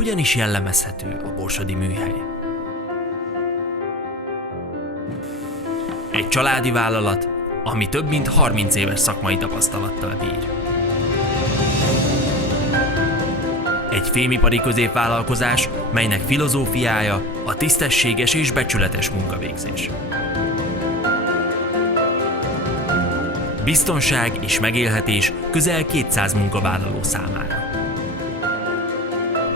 Hogyan is jellemezhető a borsodi műhely? Egy családi vállalat, ami több mint 30 éves szakmai tapasztalattal bír. Egy fémipari középvállalkozás, melynek filozófiája a tisztességes és becsületes munkavégzés. Biztonság és megélhetés közel 200 munkavállaló számára.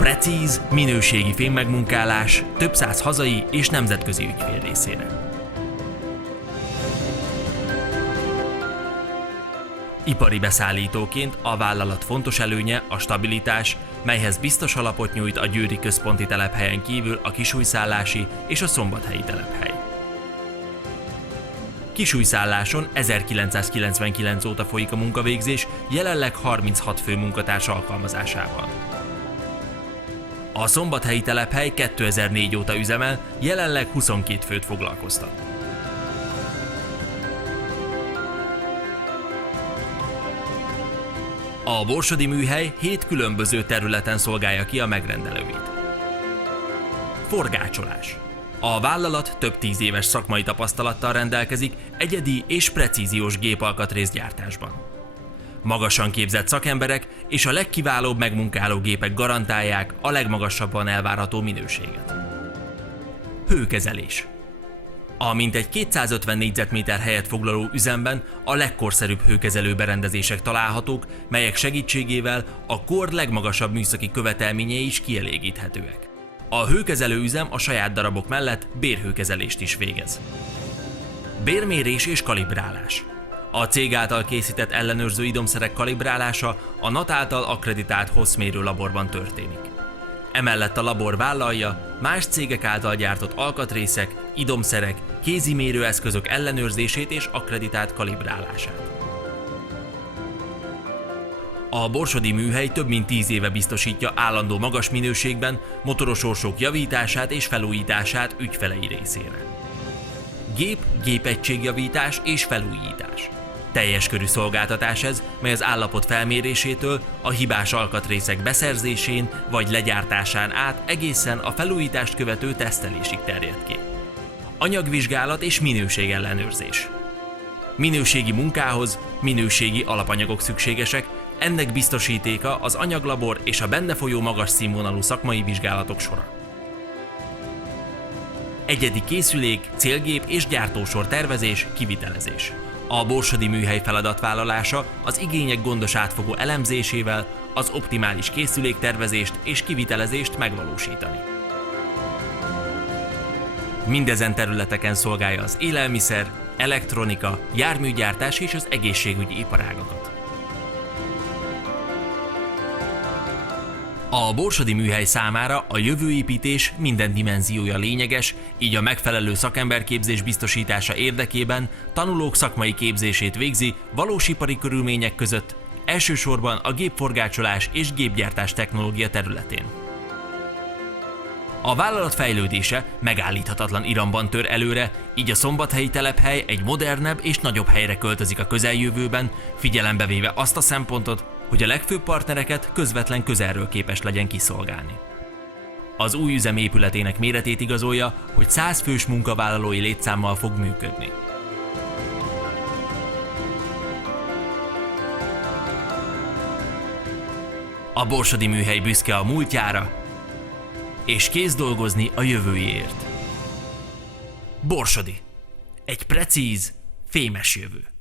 Precíz, minőségi fémmegmunkálás több száz hazai és nemzetközi ügyfél részére. Ipari beszállítóként a vállalat fontos előnye a stabilitás, melyhez biztos alapot nyújt a győri központi telephelyen kívül a kisújszállási és a szombathelyi telephely. Kisújszálláson 1999 óta folyik a munkavégzés, jelenleg 36 fő munkatárs alkalmazásával. A szombathelyi telephely 2004 óta üzemel, jelenleg 22 főt foglalkoztat. A borsodi műhely 7 különböző területen szolgálja ki a megrendelőit. Forgácsolás. A vállalat több 10 éves szakmai tapasztalattal rendelkezik egyedi és precíziós gépalkatrészgyártásban. Magasan képzett szakemberek és a legkiválóbb megmunkáló gépek garantálják a legmagasabban elvárható minőséget. Hőkezelés. A mintegy 250 négyzetméter helyet foglaló üzemben a legkorszerűbb hőkezelő berendezések találhatók, melyek segítségével a kor legmagasabb műszaki követelményei is kielégíthetőek. A hőkezelő üzem a saját darabok mellett bérhőkezelést is végez. Bérmérés és kalibrálás. A cég által készített ellenőrző idomszerek kalibrálása a NAT által akkreditált hosszmérő laborban történik. Emellett a labor vállalja más cégek által gyártott alkatrészek, idomszerek, kézi mérőeszközök ellenőrzését és akkreditált kalibrálását. A borsodi műhely több mint 10 éve biztosítja állandó magas minőségben motoros orsók javítását és felújítását ügyfelei részére. Gépegységjavítás és felújítás. Teljes körű szolgáltatás ez, mely az állapot felmérésétől a hibás alkatrészek beszerzésén vagy legyártásán át egészen a felújítást követő tesztelésig terjed ki. Anyagvizsgálat és minőségellenőrzés. Minőségi munkához minőségi alapanyagok szükségesek, ennek biztosítéka az anyaglabor és a benne folyó magas színvonalú szakmai vizsgálatok sora. Egyedi készülék, célgép és gyártósor tervezés, kivitelezés. A borsodi műhely feladatvállalása az igények gondos átfogó elemzésével az optimális készüléktervezést és kivitelezést megvalósítani. Mindezen területeken szolgálja az élelmiszer, elektronika, járműgyártás és az egészségügyi iparágakat. A borsodi műhely számára a jövőépítés minden dimenziója lényeges, így a megfelelő szakemberképzés biztosítása érdekében tanulók szakmai képzését végzi valós ipari körülmények között, elsősorban a gépforgácsolás és gépgyártás technológia területén. A vállalat fejlődése megállíthatatlan iramban tör előre, így a szombathelyi telephely egy modernebb és nagyobb helyre költözik a közeljövőben, figyelembe véve azt a szempontot, hogy a legfőbb partnereket közvetlen közelről képes legyen kiszolgálni. Az új üzem épületének méretét igazolja, hogy 100 fős munkavállalói létszámmal fog működni. A borsodi műhely büszke a múltjára, és kész dolgozni a jövőjéért. Borsodi. Egy precíz, fémes jövő.